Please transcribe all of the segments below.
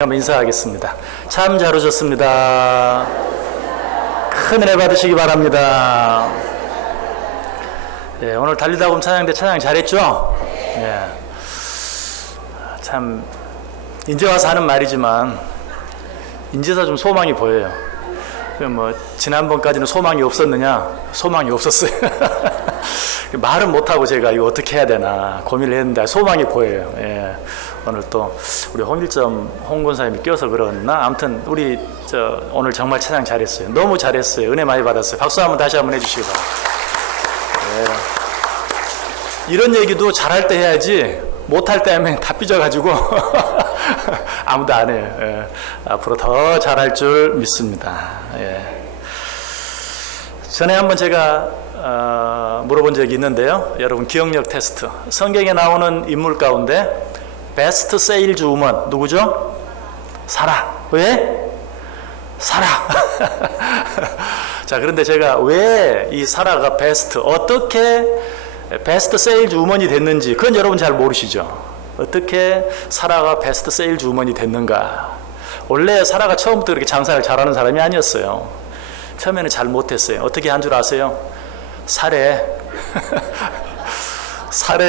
한번 인사하겠습니다. 참 잘 오셨습니다. 큰 은혜 받으시기 바랍니다. 예, 오늘 달리다 보면 찬양대 찬양 잘했죠? 예. 참 이제 와서 하는 말이지만 이제서 좀 소망이 보여요. 뭐 지난번까지는 소망이 없었느냐? 소망이 없었어요. 말은 못하고 제가 이거 어떻게 해야 되나 고민을 했는데 소망이 보여요. 예. 오늘 또 우리 홍일점 홍권사님이 껴서 그러나 아무튼 우리 오늘 정말 찬양 잘했어요. 너무 잘했어요. 은혜 많이 받았어요. 박수 한번 다시 한번 해주시기 바랍니다. 예. 이런 얘기도 잘할 때 해야지 못할 때 하면 다 삐져가지고 아무도 안 해요. 예. 앞으로 더 잘할 줄 믿습니다. 예. 전에 한번 제가 물어본 적이 있는데요. 여러분 기억력 테스트. 성경에 나오는 인물 가운데 베스트 세일즈 우먼 누구죠? 사라. 왜? 사라. 자, 그런데 제가 왜 이 사라가 어떻게 베스트 세일즈 우먼이 됐는지 그건 여러분 잘 모르시죠? 어떻게 사라가 베스트 세일즈 우먼이 됐는가? 원래 사라가 처음부터 그렇게 장사를 잘하는 사람이 아니었어요. 처음에는 잘 못했어요. 어떻게 한 줄 아세요? 살해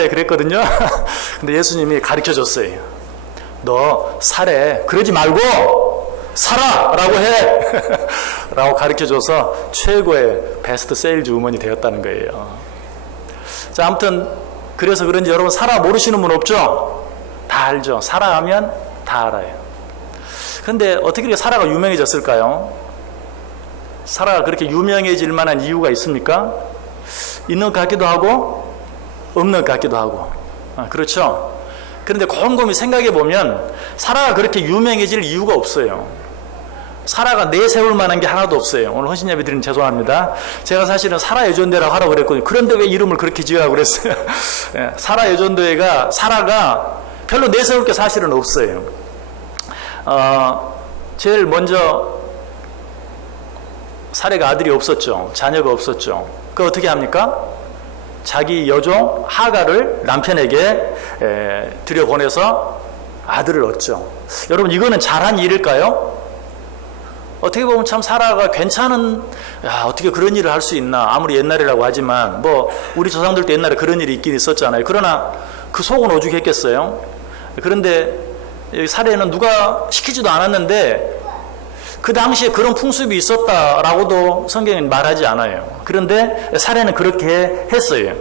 그랬거든요. 근데 예수님이 가르쳐 줬어요. 너 살해 그러지 말고 살아 라고 해 라고 가르쳐 줘서 최고의 베스트 세일즈 우먼이 되었다는 거예요. 자, 아무튼 그래서 그런지 여러분 사라 모르시는 분 없죠? 다 알죠. 사라 하면 다 알아요. 근데 어떻게 이렇게 사라가 유명해졌을까요? 사라가 그렇게 유명해질 만한 이유가 있습니까? 있는 것 같기도 하고 없는 것 같기도 하고. 그렇죠? 그런데 곰곰이 생각해 보면 사라가 그렇게 유명해질 이유가 없어요. 사라가 내세울 만한 게 하나도 없어요. 오늘 헌신 예배 드리면 죄송합니다. 제가 사실은 사라 여전대라고 하라고 그랬거든요. 그런데 왜 이름을 그렇게 지으라고 그랬어요? 예, 사라 여전대가 사라가 별로 내세울 게 사실은 없어요. 제일 먼저 사라가 아들이 없었죠. 자녀가 없었죠. 그거 어떻게 합니까? 자기 여종 하갈을 남편에게 들여보내서 아들을 얻죠. 여러분 이거는 잘한 일일까요? 어떻게 보면 참 사라가 어떻게 그런 일을 할 수 있나. 아무리 옛날이라고 하지만 뭐 우리 조상들도 옛날에 그런 일이 있긴 있었잖아요. 그러나 그 속은 오죽했겠어요. 그런데 사례는 누가 시키지도 않았는데 그 당시에 그런 풍습이 있었다라고도 성경은 말하지 않아요. 그런데 사례는 그렇게 했어요.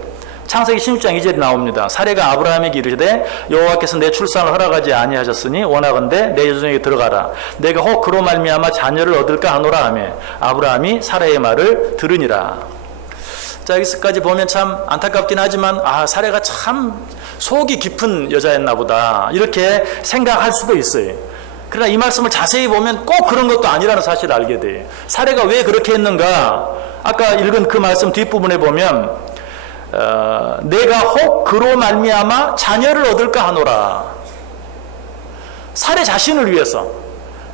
창세기 16장 2절에 나옵니다. 사례가 아브라함에게 이르되 여호와께서 내 출산을 허락하지 아니하셨으니 원하건대 내 여종에게 들어가라. 내가 혹 그로 말미암아 자녀를 얻을까 하노라 하며 아브라함이 사례의 말을 들으니라. 자, 여기서까지 보면 참 안타깝긴 하지만 사례가 참 속이 깊은 여자였나 보다 이렇게 생각할 수도 있어요. 그러나 이 말씀을 자세히 보면 꼭 그런 것도 아니라는 사실을 알게 돼요. 사례가 왜 그렇게 했는가? 아까 읽은 그 말씀 뒷부분에 보면 내가 혹 그로 말미암아 자녀를 얻을까 하노라. 사례 자신을 위해서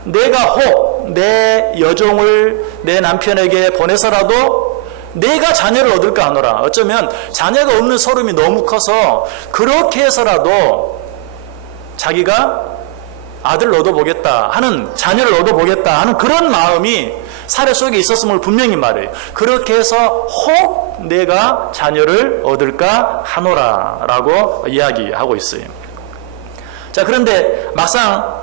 내가 혹 내 여종을 내 남편에게 보내서라도 내가 자녀를 얻을까 하노라. 어쩌면 자녀가 없는 서름이 너무 커서 그렇게 해서라도 자기가 아들을 얻어보겠다 하는, 자녀를 얻어보겠다 하는 그런 마음이 사례 속에 있었음을 분명히 말해요. 그렇게 해서 혹 내가 자녀를 얻을까 하노라 라고 이야기하고 있어요. 자, 그런데 막상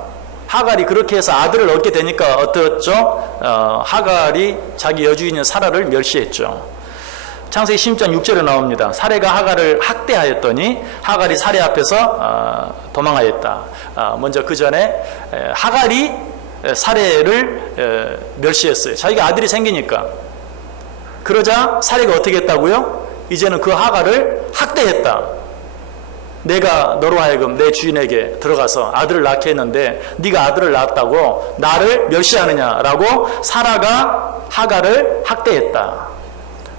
하갈이 그렇게 해서 아들을 얻게 되니까 어떠했죠? 하갈이 자기 여주인인 사라를 멸시했죠. 창세기 16장 6절에 나옵니다. 사례가 하갈을 학대하였더니 하갈이 사례 앞에서 도망하였다. 먼저 그 전에 하갈이 사례를 멸시했어요. 자기가 아들이 생기니까. 그러자 사례가 어떻게 했다고요? 이제는 그 하갈을 학대했다. 내가 너로 하여금 내 주인에게 들어가서 아들을 낳게 했는데 네가 아들을 낳았다고 나를 멸시하느냐라고 사라가 하갈을 학대했다.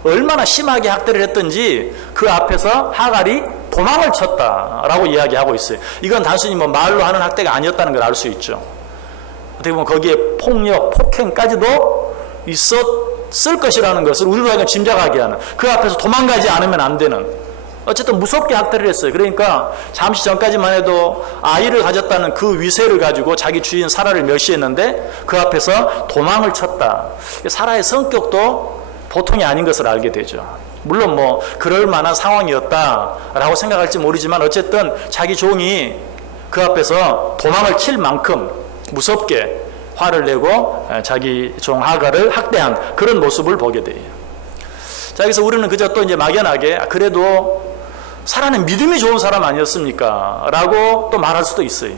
얼마나 심하게 학대를 했던지 그 앞에서 하갈이 도망을 쳤다라고 이야기하고 있어요. 이건 단순히 뭐 말로 하는 학대가 아니었다는 걸 알 수 있죠. 어떻게 보면 거기에 폭력, 폭행까지도 있었을 것이라는 것을 우리로 하여금 짐작하게 하는, 그 앞에서 도망가지 않으면 안 되는 어쨌든 무섭게 학대를 했어요. 그러니까 잠시 전까지만 해도 아이를 가졌다는 그 위세를 가지고 자기 주인 사라를 멸시했는데 그 앞에서 도망을 쳤다. 사라의 성격도 보통이 아닌 것을 알게 되죠. 물론 뭐 그럴 만한 상황이었다라고 생각할지 모르지만 어쨌든 자기 종이 그 앞에서 도망을 칠 만큼 무섭게 화를 내고 자기 종 하가를 학대한 그런 모습을 보게 돼요. 자, 여기서 우리는 그저 또 이제 막연하게 그래도 사라는 믿음이 좋은 사람 아니었습니까? 라고 또 말할 수도 있어요.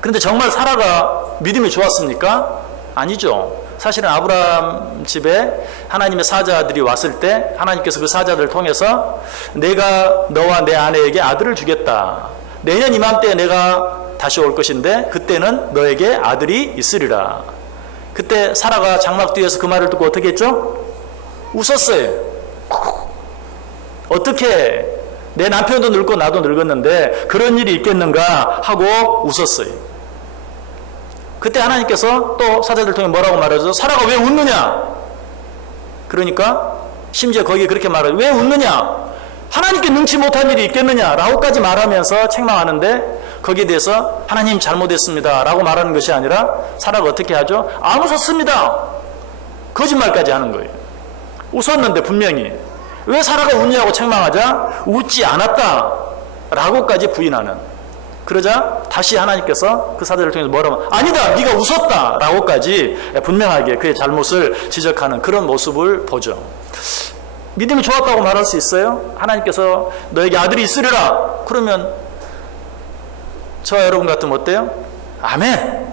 그런데 정말 사라가 믿음이 좋았습니까? 아니죠. 사실은 아브라함 집에 하나님의 사자들이 왔을 때 하나님께서 그 사자들을 통해서 내가 너와 내 아내에게 아들을 주겠다. 내년 이맘때에 내가 다시 올 것인데 그때는 너에게 아들이 있으리라. 그때 사라가 장막 뒤에서 그 말을 듣고 어떻게 했죠? 웃었어요. 어떻게 내 남편도 늙고 나도 늙었는데 그런 일이 있겠는가 하고 웃었어요. 그때 하나님께서 또 사자들 통해 뭐라고 말하죠? 사라가 왜 웃느냐? 그러니까 심지어 거기에 그렇게 말하죠. 왜 웃느냐? 하나님께 능치 못한 일이 있겠느냐? 라고까지 말하면서 책망하는데 거기에 대해서 하나님 잘못했습니다 라고 말하는 것이 아니라 사라가 어떻게 하죠? 안 웃었습니다. 거짓말까지 하는 거예요. 웃었는데 분명히 왜 사라가 웃냐고 책망하자 웃지 않았다 라고까지 부인하는. 그러자 다시 하나님께서 그 사자를 통해서 뭐라고 아니다 네가 웃었다 라고까지 분명하게 그의 잘못을 지적하는 그런 모습을 보죠. 믿음이 좋았다고 말할 수 있어요? 하나님께서 너에게 아들이 있으리라 그러면 저와 여러분 같으면 어때요? 아멘.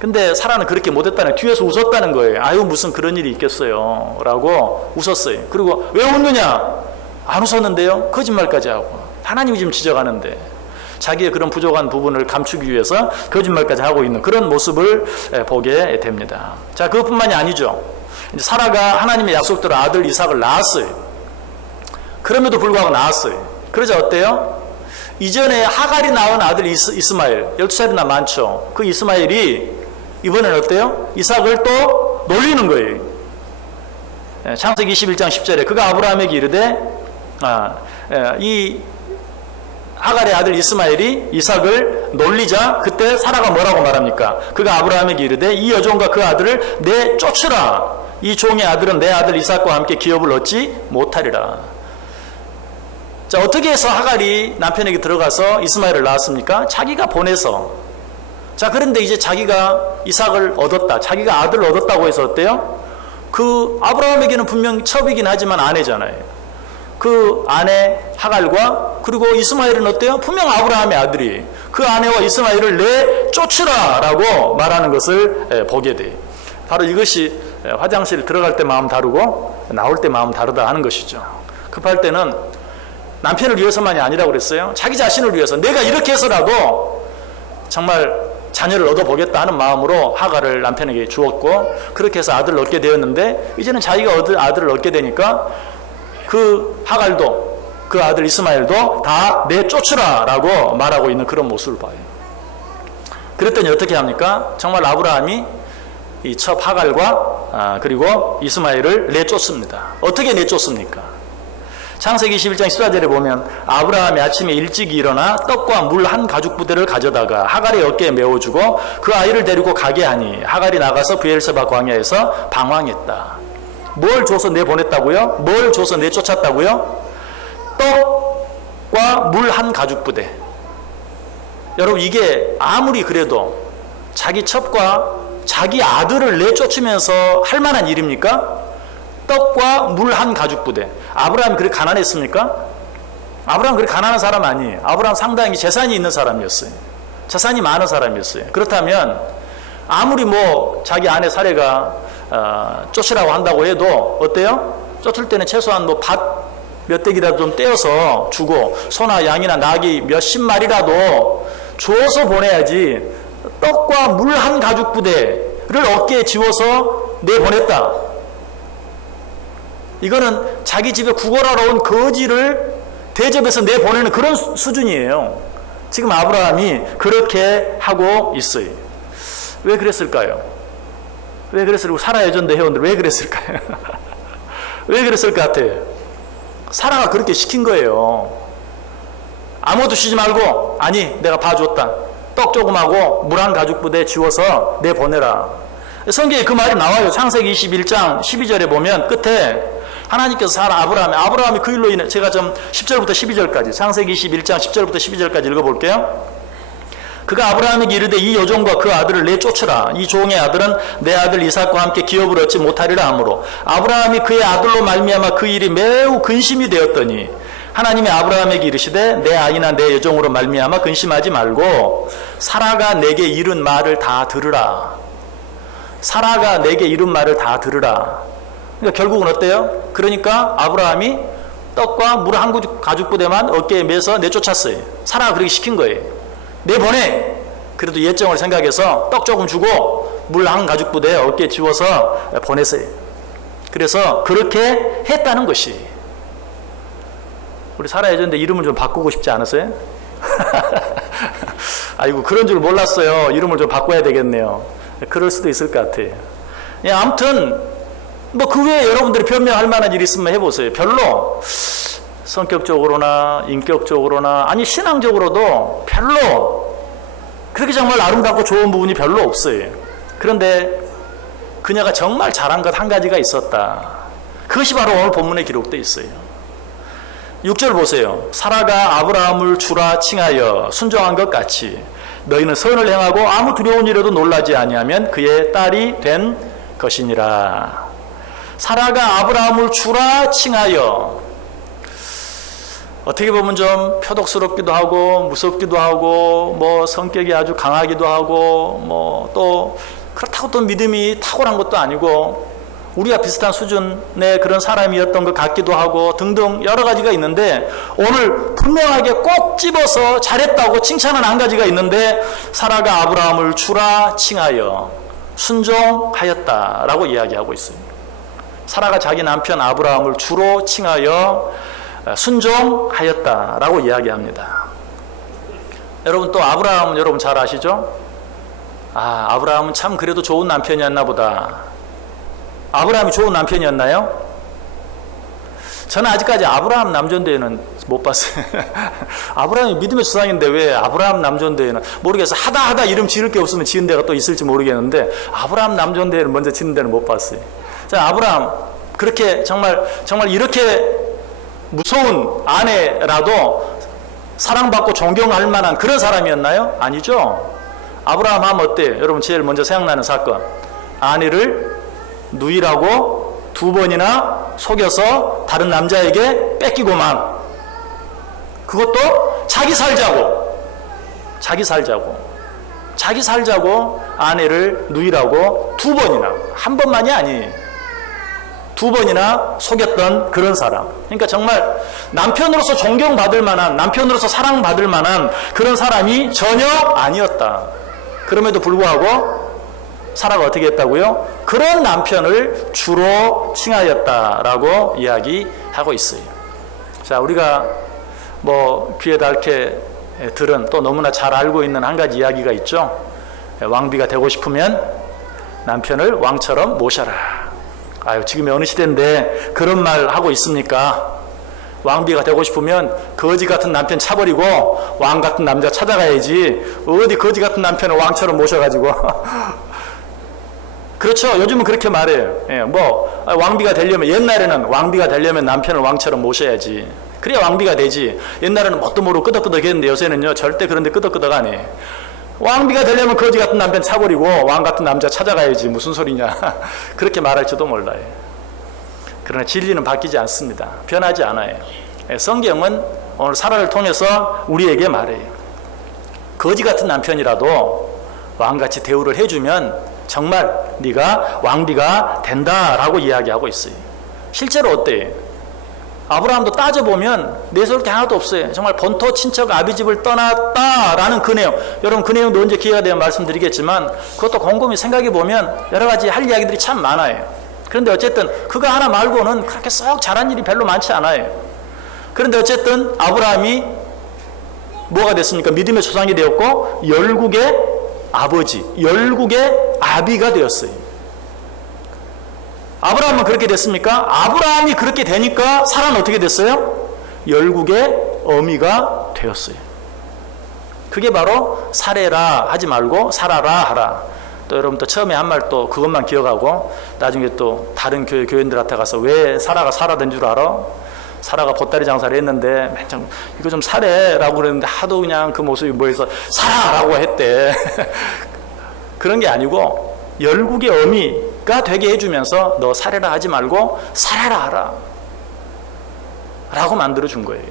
근데 사라는 그렇게 못했다는 뒤에서 웃었다는 거예요. 아유 무슨 그런 일이 있겠어요 라고 웃었어요. 그리고 왜 웃느냐? 안 웃었는데요? 거짓말까지 하고 하나님이 지금 지적하는데 자기의 그런 부족한 부분을 감추기 위해서 거짓말까지 하고 있는 그런 모습을 보게 됩니다. 자, 그것뿐만이 아니죠. 이제 사라가 하나님의 약속대로 아들 이삭을 낳았어요. 그럼에도 불구하고 낳았어요. 그러자 어때요? 이전에 하갈이 낳은 아들 이스마엘 12살이나 많죠. 그 이스마엘이 이번에는 어때요? 이삭을 또 놀리는 거예요. 창세기 21장 10절에 그가 아브라함에게 이르되 이 하갈의 아들 이스마엘이 이삭을 놀리자 그때 사라가 뭐라고 말합니까? 그가 아브라함에게 이르되 이 여종과 그 아들을 내쫓으라. 이 종의 아들은 내 아들 이삭과 함께 기업을 얻지 못하리라. 자, 어떻게 해서 하갈이 남편에게 들어가서 이스마엘을 낳았습니까? 자기가 보내서. 자, 그런데 이제 자기가 이삭을 얻었다. 자기가 아들을 얻었다고 해서 어때요? 그 아브라함에게는 분명 첩이긴 하지만 아내잖아요. 그 아내 하갈과 그리고 이스마엘은 어때요? 분명 아브라함의 아들이 그 아내와 이스마엘을 내쫓으라 라고 말하는 것을 보게 돼요. 바로 이것이 화장실 들어갈 때 마음 다르고 나올 때 마음 다르다 하는 것이죠. 급할 때는 남편을 위해서만이 아니라고 그랬어요. 자기 자신을 위해서 내가 이렇게 해서라도 정말 자녀를 얻어보겠다 하는 마음으로 하갈을 남편에게 주었고 그렇게 해서 아들을 얻게 되었는데 이제는 자기가 아들을 얻게 되니까 그 하갈도 그 아들 이스마엘도 다 내쫓으라 라고 말하고 있는 그런 모습을 봐요. 그랬더니 어떻게 합니까? 정말 아브라함이 이 첩 하갈과 그리고 이스마엘을 내쫓습니다. 어떻게 내쫓습니까? 창세기 21장 14절에 보면 아브라함이 아침에 일찍 일어나 떡과 물 한 가죽 부대를 가져다가 하갈의 어깨에 메워주고 그 아이를 데리고 가게 하니 하갈이 나가서 브엘세바 광야에서 방황했다. 뭘 줘서 내보냈다고요? 뭘 줘서 내쫓았다고요? 떡과 물 한 가죽 부대. 여러분 이게 아무리 그래도 자기 첩과 자기 아들을 내쫓으면서 할 만한 일입니까? 떡과 물 한 가죽 부대. 아브라함이 그렇게 가난했습니까? 아브라함 그렇게 가난한 사람 아니에요. 아브라함 상당히 재산이 있는 사람이었어요. 재산이 많은 사람이었어요. 그렇다면 아무리 뭐 자기 아내 사례가 쫓으라고 한다고 해도 어때요? 쫓을 때는 최소한 뭐 밭 몇 댁이라도 좀 떼어서 주고 소나 양이나 낙이 몇십 마리라도 주어서 보내야지 떡과 물 한 가죽 부대를 어깨에 지워서 내보냈다. 이거는 자기 집에 구걸하러 온 거지를 대접해서 내보내는 그런 수준이에요. 지금 아브라함이 그렇게 하고 있어요. 왜 그랬을까요? 왜 그랬을까요? 사라 예전대 회원들 왜 그랬을까요? 왜 그랬을 것 같아요? 사라가 그렇게 시킨 거예요. 아무것도 쉬지 말고, 아니 내가 봐줬다. 떡 조금하고 물 한 가죽 부대 지워서 내보내라. 성경에 그 말이 나와요. 창세기 21장 12절에 보면 끝에 하나님께서 아브라함이 그 일로 인해, 제가 좀 10절부터 12절까지, 창세기 21장 10절부터 12절까지 읽어볼게요. 그가 아브라함에게 이르되 이 여종과 그 아들을 내쫓으라. 이 종의 아들은 내 아들 이삭과 함께 기업을 얻지 못하리라 하므로 아브라함이 그의 아들로 말미암아 그 일이 매우 근심이 되었더니 하나님이 아브라함에게 이르시되 내 아이나 내 여종으로 말미암아 근심하지 말고 사라가 내게 이른 말을 다 들으라. 사라가 내게 이른 말을 다 들으라. 그러니까 결국은 어때요? 그러니까 아브라함이 떡과 물 한 가죽 부대만 어깨에 매서 내쫓았어요. 사라가 그렇게 시킨 거예요. 내보내. 그래도 예정을 생각해서 떡 조금 주고 물 한 가죽 부대 어깨에 지워서 보냈어요. 그래서 그렇게 했다는 것이. 우리 사라 예전인데 이름을 좀 바꾸고 싶지 않으세요? 아이고 그런 줄 몰랐어요. 이름을 좀 바꿔야 되겠네요. 그럴 수도 있을 것 같아요. 예, 아무튼 뭐 그 외에 여러분들이 변명할 만한 일이 있으면 해보세요. 별로 성격적으로나 인격적으로나 아니 신앙적으로도 별로 그렇게 정말 아름답고 좋은 부분이 별로 없어요. 그런데 그녀가 정말 잘한 것 한 가지가 있었다. 그것이 바로 오늘 본문에 기록되어 있어요. 6절 보세요. 사라가 아브라함을 주라 칭하여 순종한 것 같이 너희는 선을 행하고 아무 두려운 일에도 놀라지 아니하면 그의 딸이 된 것이니라. 사라가 아브라함을 주라 칭하여, 어떻게 보면 좀 표독스럽기도 하고 무섭기도 하고 뭐 성격이 아주 강하기도 하고 뭐 또 그렇다고 또 믿음이 탁월한 것도 아니고 우리가 비슷한 수준의 그런 사람이었던 것 같기도 하고 등등 여러 가지가 있는데 오늘 분명하게 꼭 집어서 잘했다고 칭찬한 한 가지가 있는데 사라가 아브라함을 주라 칭하여 순종하였다라고 이야기하고 있습니다. 사라가 자기 남편 아브라함을 주로 칭하여 순종하였다라고 이야기합니다. 여러분 또 아브라함은 여러분 잘 아시죠? 아브라함은 참 그래도 좋은 남편이었나 보다. 아브라함이 좋은 남편이었나요? 저는 아직까지 아브라함 남존대회는 못 봤어요. 아브라함이 믿음의 조상인데 왜 아브라함 남존대회는 모르겠어요. 하다 이름 지을 게 없으면 지은 데가 또 있을지 모르겠는데 아브라함 남존대회를 먼저 지는 데는 못 봤어요. 자, 아브라함 그렇게 정말 이렇게 무서운 아내라도 사랑받고 존경할 만한 그런 사람이었나요? 아니죠. 아브라함 하면 어때요? 여러분 제일 먼저 생각나는 사건, 아내를 누이라고 2번이나 속여서 다른 남자에게 뺏기고만, 그것도 자기 살자고 아내를 누이라고 2번이나, 한 번만이 아니에요. 2번이나 속였던 그런 사람. 그러니까 정말 남편으로서 존경받을 만한, 남편으로서 사랑받을 만한 그런 사람이 전혀 아니었다. 그럼에도 불구하고 사라가 어떻게 했다고요? 그런 남편을 주로 칭하였다라고 이야기하고 있어요. 자, 우리가 뭐 귀에 닳게 들은 또 너무나 잘 알고 있는 한 가지 이야기가 있죠. 왕비가 되고 싶으면 남편을 왕처럼 모셔라. 지금 어느 시대인데 그런 말 하고 있습니까? 왕비가 되고 싶으면 거지 같은 남편 차버리고 왕 같은 남자 찾아가야지. 어디 거지 같은 남편을 왕처럼 모셔가지고 그렇죠. 요즘은 그렇게 말해요. 왕비가 되려면, 옛날에는 왕비가 되려면 남편을 왕처럼 모셔야지. 그래야 왕비가 되지. 옛날에는 뭣도 모르고 끄덕끄덕 했는데 요새는요 절대 그런데 끄덕끄덕 안 해. 왕비가 되려면 거지 같은 남편 차버리고 왕 같은 남자 찾아가야지. 무슨 소리냐. 그렇게 말할지도 몰라요. 그러나 진리는 바뀌지 않습니다. 변하지 않아요. 성경은 오늘 사라를 통해서 우리에게 말해요. 거지 같은 남편이라도 왕같이 대우를 해주면 정말 네가 왕비가 된다라고 이야기하고 있어요. 실제로 어때요? 아브라함도 따져보면 내세울 게 하나도 없어요. 정말 본토 친척 아비집을 떠났다라는 그 내용, 여러분 그 내용도 언제 기회가 되면 말씀드리겠지만 그것도 곰곰이 생각해보면 여러 가지 할 이야기들이 참 많아요. 그런데 어쨌든 그거 하나 말고는 그렇게 썩 잘한 일이 별로 많지 않아요. 그런데 어쨌든 아브라함이 뭐가 됐습니까? 믿음의 조상이 되었고 열국의 아버지, 열국의 아비가 되었어요. 아브라함은 그렇게 됐습니까? 아브라함이 그렇게 되니까 사라는 어떻게 됐어요? 열국의 어미가 되었어요. 그게 바로 사레라 하지 말고 사라라 하라. 또 여러분 또 처음에 한 말 또 그것만 기억하고 나중에 또 다른 교인들한테 가서 왜 사라가 사라된 줄 알아? 사라가 보따리 장사를 했는데 이거 좀 사래라고 그랬는데 하도 그냥 그 모습이 뭐해서 사라라고 했대. 그런 게 아니고 열국의 어미가 되게 해주면서 너 사래라 하지 말고 사라라 하라 라고 만들어준 거예요.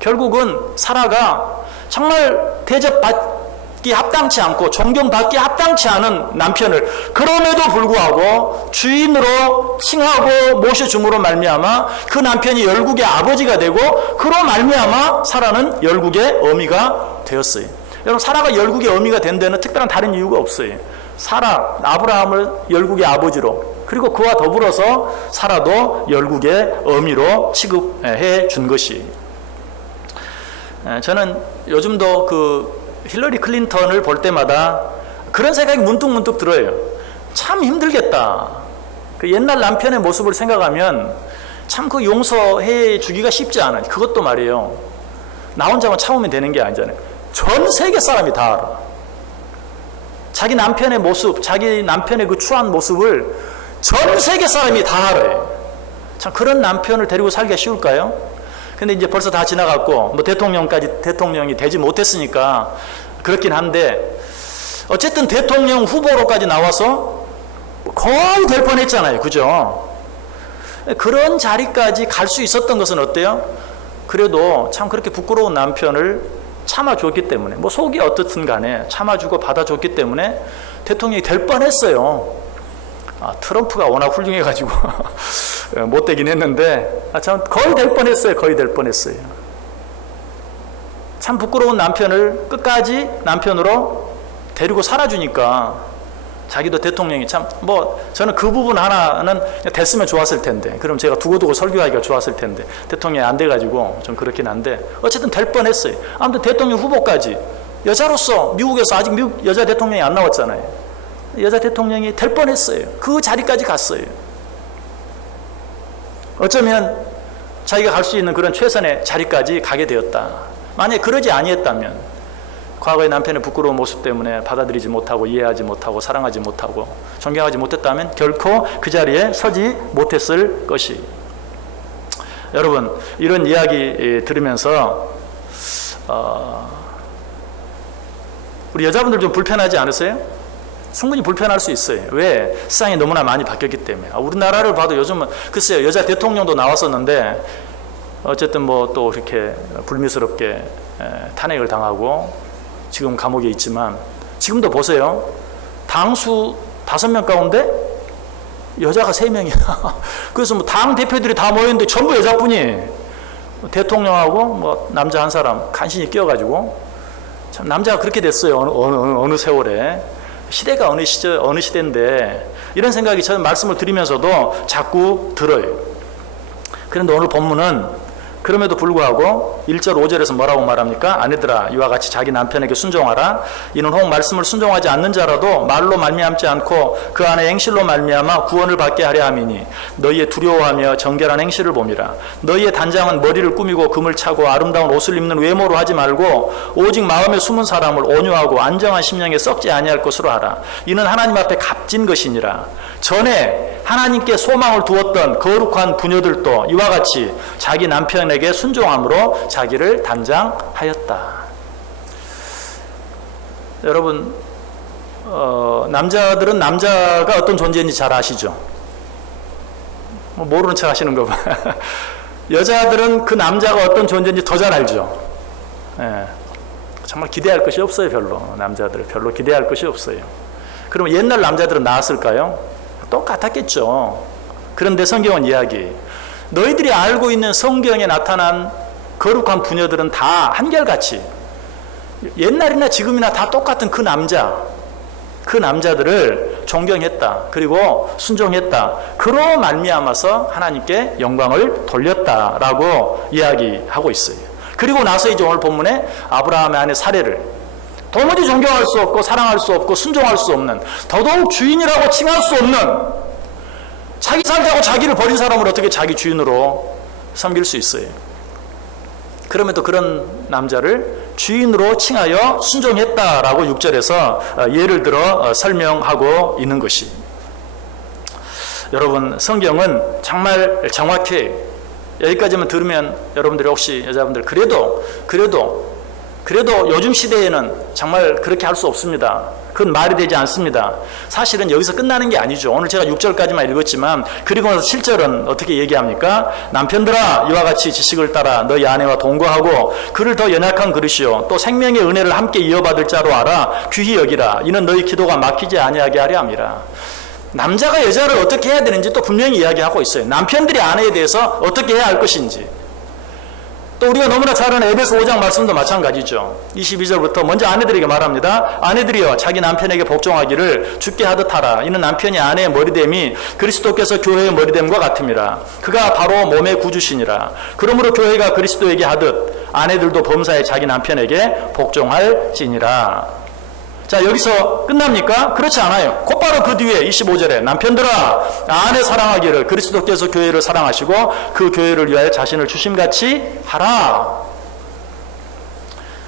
결국은 사라가 정말 대접받기 합당치 않고 존경받기 합당치 않은 남편을 그럼에도 불구하고 주인으로 칭하고 모셔줌으로 말미암아 그 남편이 열국의 아버지가 되고 그로 말미암아 사라는 열국의 어미가 되었어요. 여러분 사라가 열국의 어미가 된 데는 특별한 다른 이유가 없어요. 사라, 아브라함을 열국의 아버지로 그리고 그와 더불어서 사라도 열국의 어미로 취급해 준 것이. 저는 요즘도 그 힐러리 클린턴을 볼 때마다 그런 생각이 문득문득 들어요. 참 힘들겠다. 그 옛날 남편의 모습을 생각하면 참 그 용서해 주기가 쉽지 않아요. 그것도 말이에요. 나 혼자만 참으면 되는 게 아니잖아요. 전 세계 사람이 다 알아. 자기 남편의 모습, 자기 남편의 그 추한 모습을 전 세계 사람이 다 알아요. 참 그런 남편을 데리고 살기가 쉬울까요? 근데 이제 벌써 다 지나갔고 뭐 대통령이 되지 못했으니까 그렇긴 한데 어쨌든 대통령 후보로까지 나와서 거의 될 뻔했잖아요. 그죠? 그런 자리까지 갈 수 있었던 것은 어때요? 그래도 참 그렇게 부끄러운 남편을 참아줬기 때문에 뭐 속이 어떻든 간에 참아주고 받아줬기 때문에 대통령이 될 뻔했어요. 트럼프가 워낙 훌륭해가지고 못 되긴 했는데 참 거의 될 뻔했어요. 거의 될 뻔했어요. 참 부끄러운 남편을 끝까지 남편으로 데리고 살아주니까 자기도 대통령이 참 뭐 저는 그 부분 하나는 됐으면 좋았을 텐데 그럼 제가 두고두고 설교하기가 좋았을 텐데 대통령이 안 돼가지고 좀 그렇긴 한데 어쨌든 될 뻔했어요. 아무튼 대통령 후보까지 여자로서 미국에서 아직 미국 여자 대통령이 안 나왔잖아요. 여자 대통령이 될 뻔했어요. 그 자리까지 갔어요. 어쩌면 자기가 갈 수 있는 그런 최선의 자리까지 가게 되었다. 만약에 그러지 아니했다면 과거의 남편의 부끄러운 모습 때문에 받아들이지 못하고 이해하지 못하고 사랑하지 못하고 존경하지 못했다면 결코 그 자리에 서지 못했을 것이. 여러분 이런 이야기 들으면서 우리 여자분들 좀 불편하지 않으세요? 충분히 불편할 수 있어요. 왜? 세상이 너무나 많이 바뀌었기 때문에. 우리나라를 봐도 요즘은 글쎄요 여자 대통령도 나왔었는데 어쨌든 뭐 또 이렇게 불미스럽게 탄핵을 당하고 지금 감옥에 있지만 지금도 보세요. 당수 5명 가운데 여자가 3명이야. 그래서 뭐 당 대표들이 다 모였는데 전부 여자뿐이 대통령하고 뭐 남자 한 사람 간신히 끼어가지고 참 남자가 그렇게 됐어요. 어느 세월에. 시대가 어느 시대인데 이런 생각이 저는 말씀을 드리면서도 자꾸 들어요. 그런데 오늘 본문은 그럼에도 불구하고 1절 5절에서 뭐라고 말합니까? 아내들아 이와 같이 자기 남편에게 순종하라. 이는 혹 말씀을 순종하지 않는 자라도 말로 말미암지 않고 그 안에 행실로 말미암아 구원을 받게 하려 함이니 너희의 두려워하며 정결한 행실을 봄이라. 너희의 단장은 머리를 꾸미고 금을 차고 아름다운 옷을 입는 외모로 하지 말고 오직 마음에 숨은 사람을 온유하고 안정한 심령에 썩지 아니할 것으로 하라. 이는 하나님 앞에 값진 것이니라. 전에 하나님께 소망을 두었던 거룩한 부녀들도 이와 같이 자기 남편에게 순종함으로 자기를 단장하였다. 여러분 남자들은 남자가 어떤 존재인지 잘 아시죠? 뭐 모르는 척 하시는 거 봐. 여자들은 그 남자가 어떤 존재인지 더 잘 알죠. 예. 정말 기대할 것이 없어요. 별로 남자들 별로 기대할 것이 없어요. 그럼 옛날 남자들은 나았을까요? 똑같았겠죠. 그런데 성경은 이야기 너희들이 알고 있는 성경에 나타난 거룩한 부녀들은 다 한결같이 옛날이나 지금이나 다 똑같은 그 남자들을 존경했다. 그리고 순종했다. 그로 말미암아서 하나님께 영광을 돌렸다라고 이야기하고 있어요. 그리고 나서 이제 오늘 본문에 아브라함의 아내 사레를 도무지 존경할 수 없고 사랑할 수 없고 순종할 수 없는 더더욱 주인이라고 칭할 수 없는 자기 살자고 자기를 버린 사람을 어떻게 자기 주인으로 섬길 수 있어요? 그럼에도 그런 남자를 주인으로 칭하여 순종했다라고 6절에서 예를 들어 설명하고 있는 것이. 여러분, 성경은 정말 정확해. 여기까지만 들으면 여러분들이 혹시 여자분들 그래도 요즘 시대에는 정말 그렇게 할 수 없습니다. 그건 말이 되지 않습니다. 사실은 여기서 끝나는 게 아니죠. 오늘 제가 6절까지만 읽었지만 그리고 나서 7절은 어떻게 얘기합니까? 남편들아, 이와 같이 지식을 따라 너희 아내와 동거하고 그를 더 연약한 그릇이요 또 생명의 은혜를 함께 이어받을 자로 알아 귀히 여기라. 이는 너희 기도가 막히지 아니하게 하려 함이라. 남자가 여자를 어떻게 해야 되는지 또 분명히 이야기하고 있어요. 남편들이 아내에 대해서 어떻게 해야 할 것인지. 또 우리가 너무나 잘 아는 에베소 5장 말씀도 마찬가지죠. 22절부터 먼저 아내들에게 말합니다. 아내들이여 자기 남편에게 복종하기를 주께 하듯 하라. 이는 남편이 아내의 머리됨이 그리스도께서 교회의 머리됨과 같음이라. 그가 바로 몸의 구주시니라. 그러므로 교회가 그리스도에게 하듯 아내들도 범사에 자기 남편에게 복종할지니라. 자, 여기서 끝납니까? 그렇지 않아요. 곧바로 그 뒤에 25절에 남편들아 아내 사랑하기를 그리스도께서 교회를 사랑하시고 그 교회를 위하여 자신을 주심같이 하라.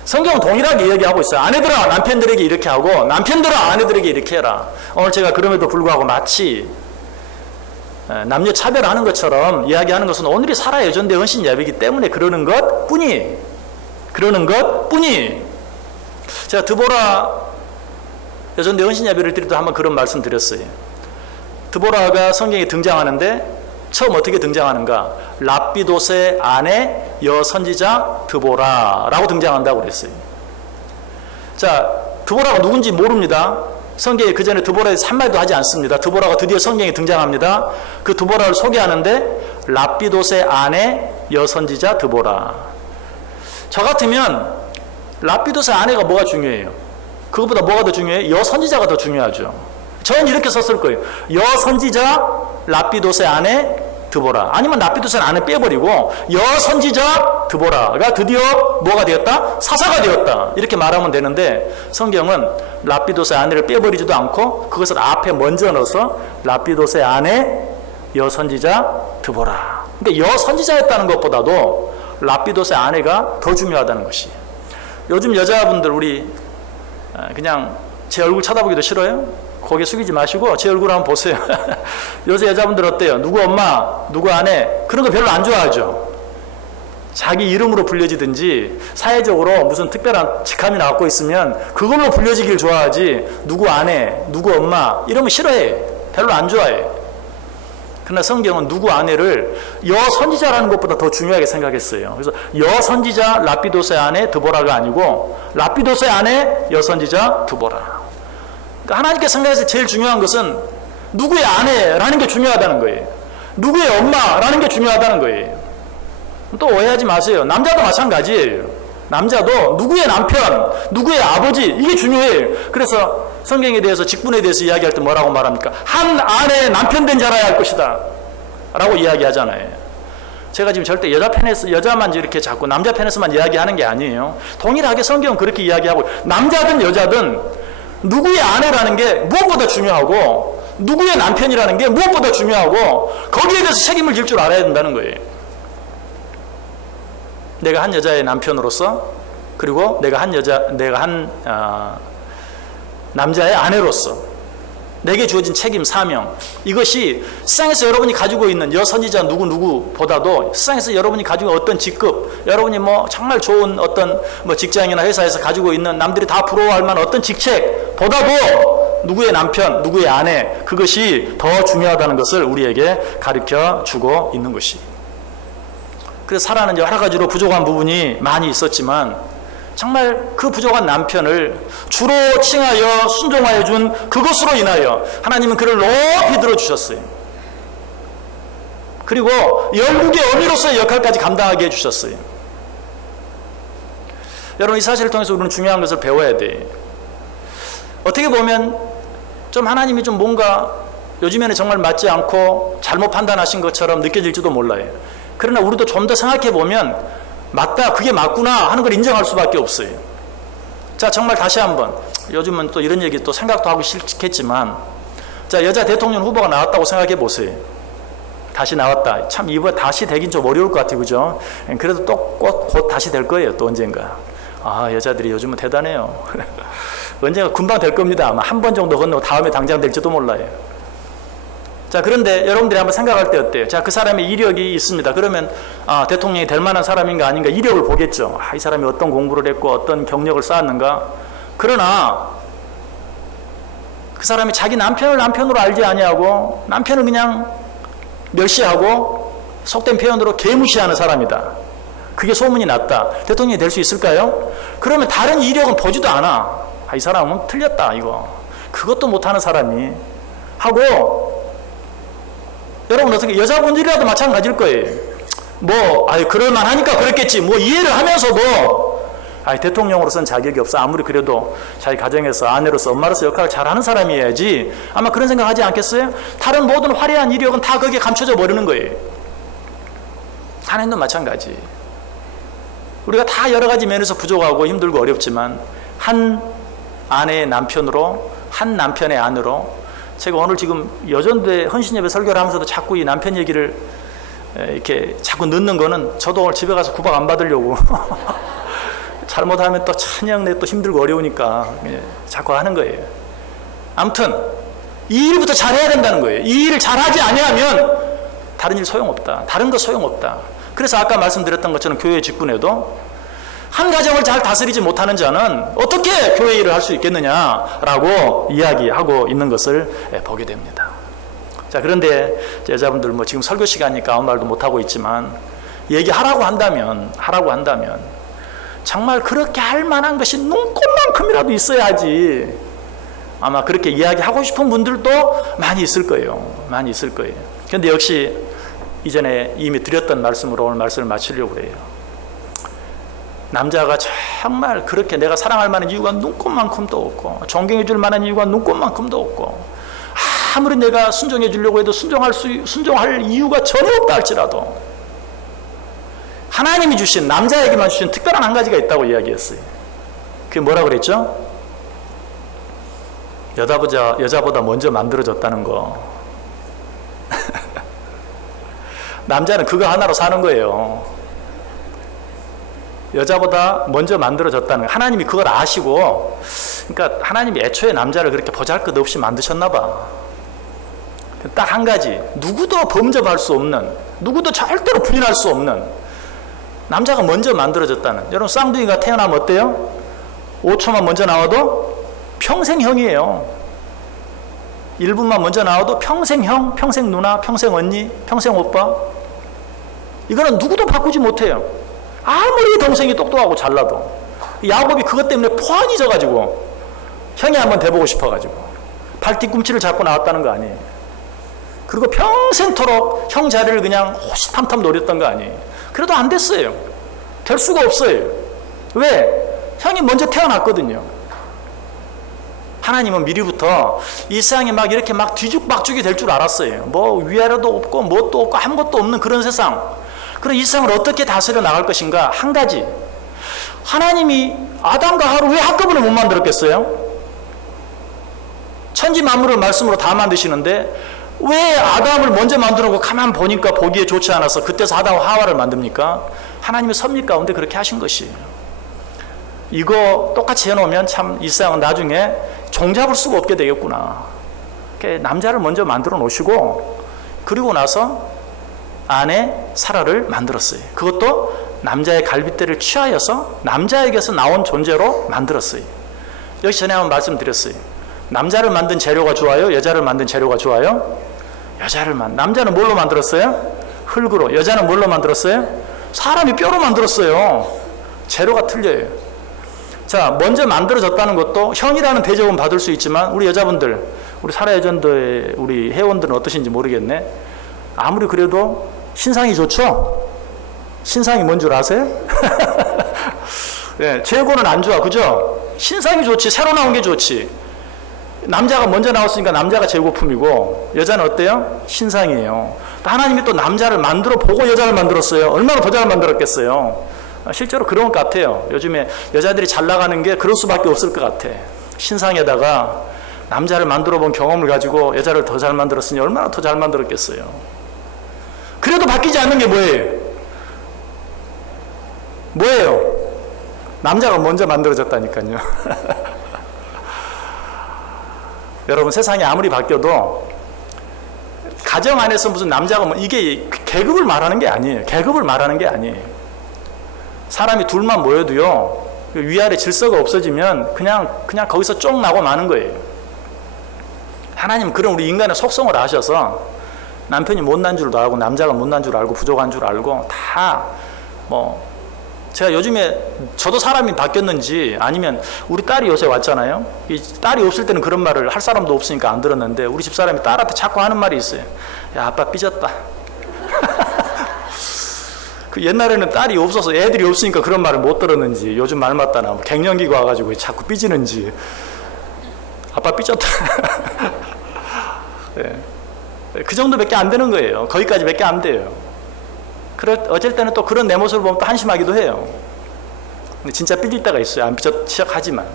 성경은 동일하게 이야기하고 있어요. 아내들아 남편들에게 이렇게 하고 남편들아 아내들에게 이렇게 해라. 오늘 제가 그럼에도 불구하고 마치 남녀 차별하는 것처럼 이야기하는 것은 오늘이 살아 여전대 헌신 예배이기 때문에 그러는 것 뿐이. 제가 드보라 여전대 헌신 예배를 드릴 때 한번 그런 말씀 드렸어요. 드보라가 성경에 등장하는데 처음 어떻게 등장하는가? 랍비도스의 아내 여선지자 드보라라고 등장한다고 그랬어요. 자, 드보라가 누군지 모릅니다. 성경에 그 전에 드보라에 대해서 한마디도 하지 않습니다. 드보라가 드디어 성경에 등장합니다. 그 드보라를 소개하는데 랍비도스의 아내 여선지자 드보라. 저 같으면 랍비도스의 아내가 뭐가 중요해요? 그것보다 뭐가 더 중요해요? 여선지자가 더 중요하죠. 저는 이렇게 썼을 거예요. 여선지자 랍비도스의 아내 드보라. 아니면 랍비도스의 아내 빼버리고 여선지자 드보라가 드디어 뭐가 되었다? 사사가 되었다. 이렇게 말하면 되는데 성경은 랍비도스의 아내를 빼버리지도 않고 그것을 앞에 먼저 넣어서 랍비도스의 아내 여선지자 드보라. 그러니까 여선지자였다는 것보다도 랍비도스의 아내가 더 중요하다는 것이. 요즘 여자분들 우리 그냥 제 얼굴 쳐다보기도 싫어요? 고개 숙이지 마시고 제 얼굴 한번 보세요. 요새 여자분들 어때요? 누구 엄마, 누구 아내 그런 거 별로 안 좋아하죠. 자기 이름으로 불려지든지 사회적으로 무슨 특별한 직함이 나갖고 있으면 그걸로 불려지길 좋아하지 누구 아내, 누구 엄마 이러면 싫어해. 별로 안 좋아해. 그러나 성경은 누구 아내를 여선지자라는 것보다 더 중요하게 생각했어요. 그래서 여선지자 랍비도스의 아내 드보라가 아니고 랍비도스의 아내 여선지자 드보라. 그러니까 하나님께 생각해서 제일 중요한 것은 누구의 아내라는 게 중요하다는 거예요. 누구의 엄마라는 게 중요하다는 거예요. 또 오해하지 마세요. 남자도 마찬가지예요. 남자도 누구의 남편, 누구의 아버지 이게 중요해요. 그래서 성경에 대해서 직분에 대해서 이야기할 때 뭐라고 말합니까? 한 아내의 남편 된 자라야 할 것이다 라고 이야기하잖아요. 제가 지금 절대 여자만 이렇게 자꾸 남자 편에서만 이야기하는 게 아니에요. 동일하게 성경은 그렇게 이야기하고 남자든 여자든 누구의 아내라는 게 무엇보다 중요하고 누구의 남편이라는 게 무엇보다 중요하고 거기에 대해서 책임을 질 줄 알아야 된다는 거예요. 내가 한 여자의 남편으로서 그리고 내가 한 남자의 아내로서 내게 주어진 책임, 사명 이것이 세상에서 여러분이 가지고 있는 여선지자 누구보다도 세상에서 여러분이 가지고 있는 어떤 직급 여러분이 뭐 정말 좋은 어떤 뭐 직장이나 회사에서 가지고 있는 남들이 다 부러워할 만한 어떤 직책보다도 누구의 남편, 누구의 아내 그것이 더 중요하다는 것을 우리에게 가르쳐 주고 있는 것이. 그래서 살아는 여러 가지로 부족한 부분이 많이 있었지만 정말 그 부족한 남편을 주로 칭하여 순종하여 준 그것으로 인하여 하나님은 그를 높이 들어주셨어요. 그리고 영국의 어미로서의 역할까지 감당하게 해주셨어요. 여러분 이 사실을 통해서 우리는 중요한 것을 배워야 돼. 어떻게 보면 좀 하나님이 좀 뭔가 요즘에는 정말 맞지 않고 잘못 판단하신 것처럼 느껴질지도 몰라요. 그러나 우리도 좀 더 생각해 보면 맞다, 그게 맞구나 하는 걸 인정할 수밖에 없어요. 자, 정말 다시 한번 요즘은 또 이런 얘기 또 생각도 하고 싫겠지만 자, 여자 대통령 후보가 나왔다고 생각해 보세요. 다시 나왔다. 참 이번 다시 되긴 좀 어려울 것 같아요. 그죠? 그래도 또 곧 다시 될 거예요. 또 언젠가. 아, 여자들이 요즘은 대단해요. 언젠가 금방 될 겁니다. 아마 한 번 정도 건너고 다음에 당장 될지도 몰라요. 자, 그런데 여러분들이 한번 생각할 때 어때요? 자, 그 사람의 이력이 있습니다. 그러면 대통령이 될 만한 사람인가 아닌가 이력을 보겠죠. 이 사람이 어떤 공부를 했고 어떤 경력을 쌓았는가. 그러나 그 사람이 자기 남편을 남편으로 알지 아니하고 남편을 그냥 멸시하고 속된 표현으로 개무시하는 사람이다. 그게 소문이 났다. 대통령이 될 수 있을까요? 그러면 다른 이력은 보지도 않아. 이 사람은 틀렸다 이거. 그것도 못하는 사람이 하고, 여러분 어떻게 여자분들이라도 마찬가지일 거예요. 그럴만하니까 그랬겠지. 이해를 하면서도 대통령으로서는 자격이 없어. 아무리 그래도 자기 가정에서 아내로서 엄마로서 역할을 잘하는 사람이어야지. 아마 그런 생각하지 않겠어요? 다른 모든 화려한 이력은 다 거기에 감춰져 버리는 거예요. 하나님도 마찬가지. 우리가 다 여러 가지 면에서 부족하고 힘들고 어렵지만 한 아내의 남편으로, 한 남편의 아내로, 제가 오늘 지금 여전도에 헌신예배 설교를 하면서도 자꾸 이 남편 얘기를 이렇게 자꾸 넣는 거는 저도 오늘 집에 가서 구박 안 받으려고 잘못하면 또 찬양내 또 힘들고 어려우니까 자꾸 하는 거예요. 아무튼 이 일부터 잘해야 된다는 거예요. 이 일을 잘하지 아니하면 다른 일 소용없다. 다른 거 소용없다. 그래서 아까 말씀드렸던 것처럼 교회 직분에도 한 가정을 잘 다스리지 못하는 자는 어떻게 교회 일을 할 수 있겠느냐라고 이야기하고 있는 것을 보게 됩니다. 자, 그런데 여자분들 지금 설교 시간이니까 아무 말도 못하고 있지만 얘기하라고 한다면 정말 그렇게 할 만한 것이 눈꽃만큼이라도 있어야지. 아마 그렇게 이야기하고 싶은 분들도 많이 있을 거예요. 많이 있을 거예요. 그런데 역시 이전에 이미 드렸던 말씀으로 오늘 말씀을 마치려고 해요. 남자가 정말 그렇게 내가 사랑할 만한 이유가 눈꽃만큼도 없고 존경해 줄 만한 이유가 눈꽃만큼도 없고 아무리 내가 순종해 주려고 해도 순종할 이유가 전혀 없다 할지라도 하나님이 주신, 남자에게만 주신 특별한 한 가지가 있다고 이야기했어요. 그게 뭐라 그랬죠? 여자보다 먼저 만들어졌다는 거. 남자는 그거 하나로 사는 거예요. 여자보다 먼저 만들어졌다는 거. 하나님이 그걸 아시고, 그러니까 하나님이 애초에 남자를 그렇게 보잘것없이 만드셨나 봐. 딱 한 가지, 누구도 범접할 수 없는, 누구도 절대로 부인할 수 없는 남자가 먼저 만들어졌다는. 여러분 쌍둥이가 태어나면 어때요? 5초만 먼저 나와도 평생 형이에요. 1분만 먼저 나와도 평생 형, 평생 누나, 평생 언니, 평생 오빠. 이거는 누구도 바꾸지 못해요. 아무리 동생이 똑똑하고 잘나도. 야곱이 그것 때문에 포안이 져가지고 형이 한번 돼보고 싶어가지고 발 뒤꿈치를 잡고 나왔다는 거 아니에요. 그리고 평생토록 형 자리를 그냥 호시탐탐 노렸던 거 아니에요. 그래도 안 됐어요. 될 수가 없어요. 왜? 형이 먼저 태어났거든요. 하나님은 미리부터 이 세상에 막 이렇게 막 뒤죽박죽이 될 줄 알았어요. 위아래도 없고 뭣도 없고 아무것도 없는 그런 세상. 그럼 이 세상을 어떻게 다스려 나갈 것인가? 한 가지. 하나님이 아담과 하와를 왜 한꺼번에 못 만들었겠어요? 천지 만물을 말씀으로 다 만드시는데 왜 아담을 먼저 만들고 가만 보니까 보기에 좋지 않아서 그때서 아담과 하와를 만듭니까? 하나님의 섭리 가운데 그렇게 하신 것이에요. 이거 똑같이 해놓으면 참 이 세상은 나중에 종잡을 수가 없게 되겠구나. 남자를 먼저 만들어 놓으시고 그리고 나서 아내 사라를 만들었어요. 그것도 남자의 갈빗대를 취하여서 남자에게서 나온 존재로 만들었어요. 여기 전에 한번 말씀드렸어요. 남자를 만든 재료가 좋아요? 여자를 만든 재료가 좋아요? 남자는 뭘로 만들었어요? 흙으로. 여자는 뭘로 만들었어요? 사람이 뼈로 만들었어요. 재료가 틀려요. 자, 먼저 만들어졌다는 것도 형이라는 대접은 받을 수 있지만 우리 여자분들, 우리 살아예전도의 우리 회원들은 어떠신지 모르겠네. 아무리 그래도 신상이 좋죠? 신상이 뭔 줄 아세요? 네, 재고는 안 좋아, 그죠? 신상이 좋지, 새로 나온 게 좋지. 남자가 먼저 나왔으니까 남자가 재고품이고 여자는 어때요? 신상이에요. 하나님이 또 남자를 만들어 보고 여자를 만들었어요. 얼마나 더 잘 만들었겠어요. 실제로 그런 것 같아요. 요즘에 여자들이 잘 나가는 게 그럴 수밖에 없을 것 같아. 신상에다가 남자를 만들어 본 경험을 가지고 여자를 더 잘 만들었으니 얼마나 더 잘 만들었겠어요. 바뀌지 않는 게 뭐예요? 뭐예요? 남자가 먼저 만들어졌다니까요. 여러분, 세상이 아무리 바뀌어도 가정 안에서 무슨 남자가 이게 계급을 말하는 게 아니에요. 계급을 말하는 게 아니에요. 사람이 둘만 모여도요, 위아래 질서가 없어지면 그냥 거기서 쫑 나고 마는 거예요. 하나님 그런 우리 인간의 속성을 아셔서 남편이 못난 줄도 알고 남자가 못난 줄 알고 부족한 줄 알고 다 제가 요즘에 저도 사람이 바뀌었는지 아니면 우리 딸이 요새 왔잖아요. 이 딸이 없을 때는 그런 말을 할 사람도 없으니까 안 들었는데 우리 집사람이 딸한테 자꾸 하는 말이 있어요. 야, 아빠 삐졌다. 그 옛날에는 딸이 없어서 애들이 없으니까 그런 말을 못 들었는지 요즘 말 맞다나 갱년기가 와가지고 자꾸 삐지는지 아빠 삐졌다. 네. 그 정도밖에 안 되는 거예요. 거기까지밖에 안 돼요. 어쩔 때는 또 그런 내 모습을 보면 또 한심하기도 해요. 근데 진짜 삐질 때가 있어요. 안 삐졌 시작하지만.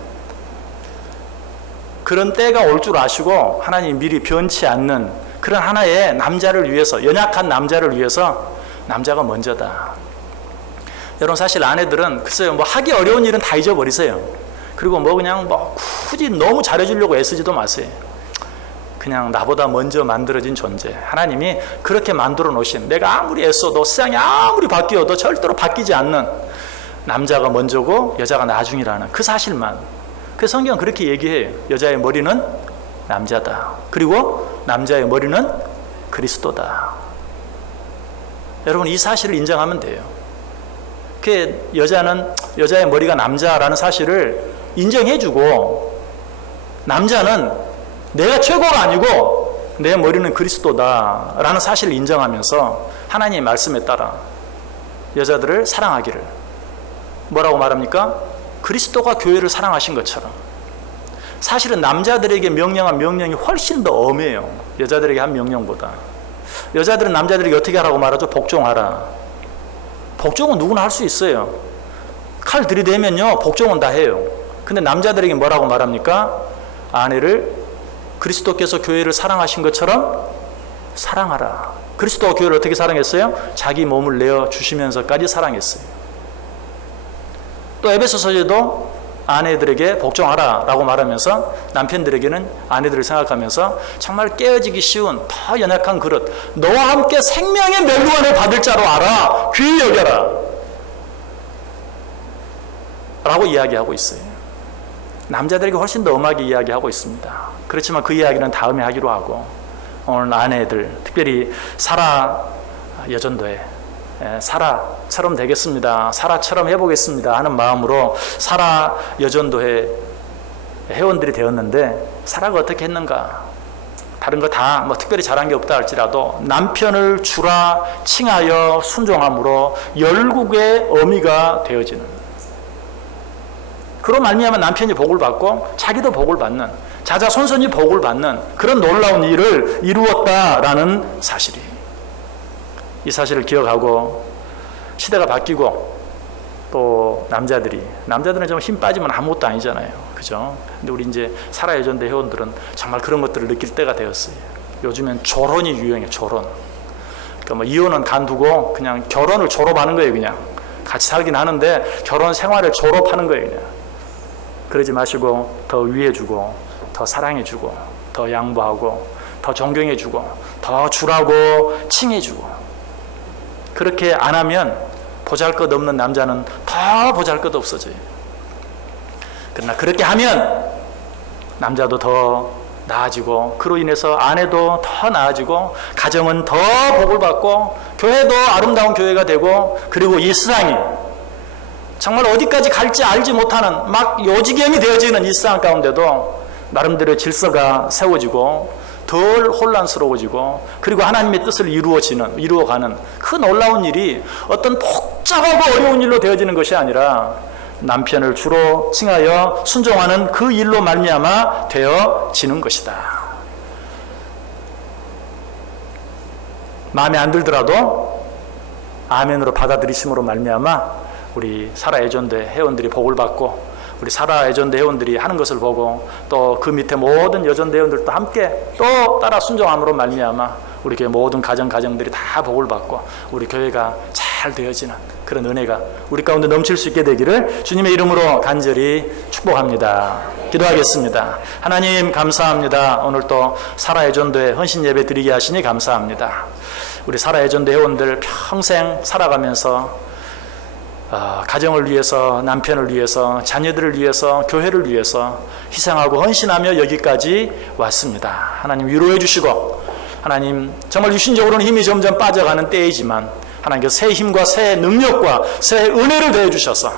그런 때가 올 줄 아시고 하나님이 미리 변치 않는 그런 하나의 남자를 위해서, 연약한 남자를 위해서 남자가 먼저다. 여러분, 사실 아내들은 글쎄요, 하기 어려운 일은 다 잊어버리세요. 그리고 그냥 굳이 너무 잘해주려고 애쓰지도 마세요. 그냥 나보다 먼저 만들어진 존재, 하나님이 그렇게 만들어 놓으신, 내가 아무리 애써도 세상이 아무리 바뀌어도 절대로 바뀌지 않는 남자가 먼저고 여자가 나중이라는 그 사실만. 그 성경은 그렇게 얘기해요. 여자의 머리는 남자다. 그리고 남자의 머리는 그리스도다. 여러분, 이 사실을 인정하면 돼요. 여자의 머리가 남자라는 사실을 인정해주고, 남자는 내가 최고가 아니고 내 머리는 그리스도다 라는 사실을 인정하면서 하나님의 말씀에 따라 여자들을 사랑하기를, 뭐라고 말합니까? 그리스도가 교회를 사랑하신 것처럼. 사실은 남자들에게 명령한 명령이 훨씬 더 엄해요. 여자들에게 한 명령보다. 여자들은 남자들에게 어떻게 하라고 말하죠? 복종하라. 복종은 누구나 할 수 있어요. 칼 들이대면요, 복종은 다 해요. 근데 남자들에게 뭐라고 말합니까? 아내를 그리스도께서 교회를 사랑하신 것처럼 사랑하라. 그리스도가 교회를 어떻게 사랑했어요? 자기 몸을 내어 주시면서까지 사랑했어요. 또 에베소서에도 아내들에게 복종하라 라고 말하면서 남편들에게는 아내들을 생각하면서 정말 깨어지기 쉬운 더 연약한 그릇, 너와 함께 생명의 멸류관을 받을 자로 알아, 귀히 여겨라 라고 이야기하고 있어요. 남자들에게 훨씬 더 엄하게 이야기하고 있습니다. 그렇지만 그 이야기는 다음에 하기로 하고, 오늘 아내들, 특별히 사라 여전도회, 사라처럼 되겠습니다, 사라처럼 해보겠습니다 하는 마음으로 사라 여전도회 회원들이 되었는데, 사라가 어떻게 했는가? 다른 거 다 특별히 잘한 게 없다 할지라도 남편을 주라 칭하여 순종함으로 열국의 어미가 되어지는, 그로 말미암아 남편이 복을 받고 자기도 복을 받는, 자자손손이 복을 받는 그런 놀라운 일을 이루었다라는 사실이, 이 사실을 기억하고 시대가 바뀌고 또 남자들은 좀 힘 빠지면 아무것도 아니잖아요. 그죠? 근데 우리 이제 살아여전대 회원들은 정말 그런 것들을 느낄 때가 되었어요. 요즘엔 조론이 유행해, 조론. 그러니까 이혼은 간두고 그냥 결혼을 졸업하는 거예요. 그냥 같이 살긴 하는데 결혼 생활을 졸업하는 거예요. 그냥. 그러지 마시고 더 위해주고 더 사랑해주고 더 양보하고 더 존경해주고 더 주라고 칭해주고, 그렇게 안 하면 보잘것없는 남자는 더 보잘것 없어져요. 그러나 그렇게 하면 남자도 더 나아지고, 그로 인해서 아내도 더 나아지고, 가정은 더 복을 받고, 교회도 아름다운 교회가 되고, 그리고 이 세상이 정말 어디까지 갈지 알지 못하는 막 요지경이 되어지는 이 세상 가운데도 나름대로 질서가 세워지고 덜 혼란스러워지고, 그리고 하나님의 뜻을 이루어가는 그 놀라운 일이 어떤 복잡하고 어려운 일로 되어지는 것이 아니라 남편을 주로 칭하여 순종하는 그 일로 말미암아 되어지는 것이다. 마음에 안 들더라도 아멘으로 받아들이심으로 말미암아 우리 사라 애전대 회원들이 복을 받고, 우리 사라 애전대 회원들이 하는 것을 보고 또 그 밑에 모든 여전대 회원들도 함께 또 따라 순종함으로 말미암아 우리 교회 모든 가정들이 다 복을 받고 우리 교회가 잘 되어지는 그런 은혜가 우리 가운데 넘칠 수 있게 되기를 주님의 이름으로 간절히 축복합니다. 기도하겠습니다. 하나님 감사합니다. 오늘 또 살아애전도회 헌신 예배 드리게 하시니 감사합니다. 우리 살아애전도 회원들 평생 살아가면서 가정을 위해서, 남편을 위해서, 자녀들을 위해서, 교회를 위해서 희생하고 헌신하며 여기까지 왔습니다. 하나님 위로해 주시고, 하나님 정말 유신적으로는 힘이 점점 빠져가는 때이지만 하나님께서 새 힘과 새 능력과 새 은혜를 더해 주셔서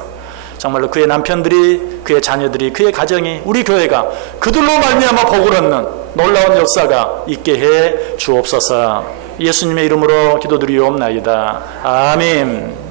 정말로 그의 남편들이, 그의 자녀들이, 그의 가정이, 우리 교회가 그들로 말미암아 복을 얻는 놀라운 역사가 있게 해 주옵소서. 예수님의 이름으로 기도드리옵나이다. 아멘.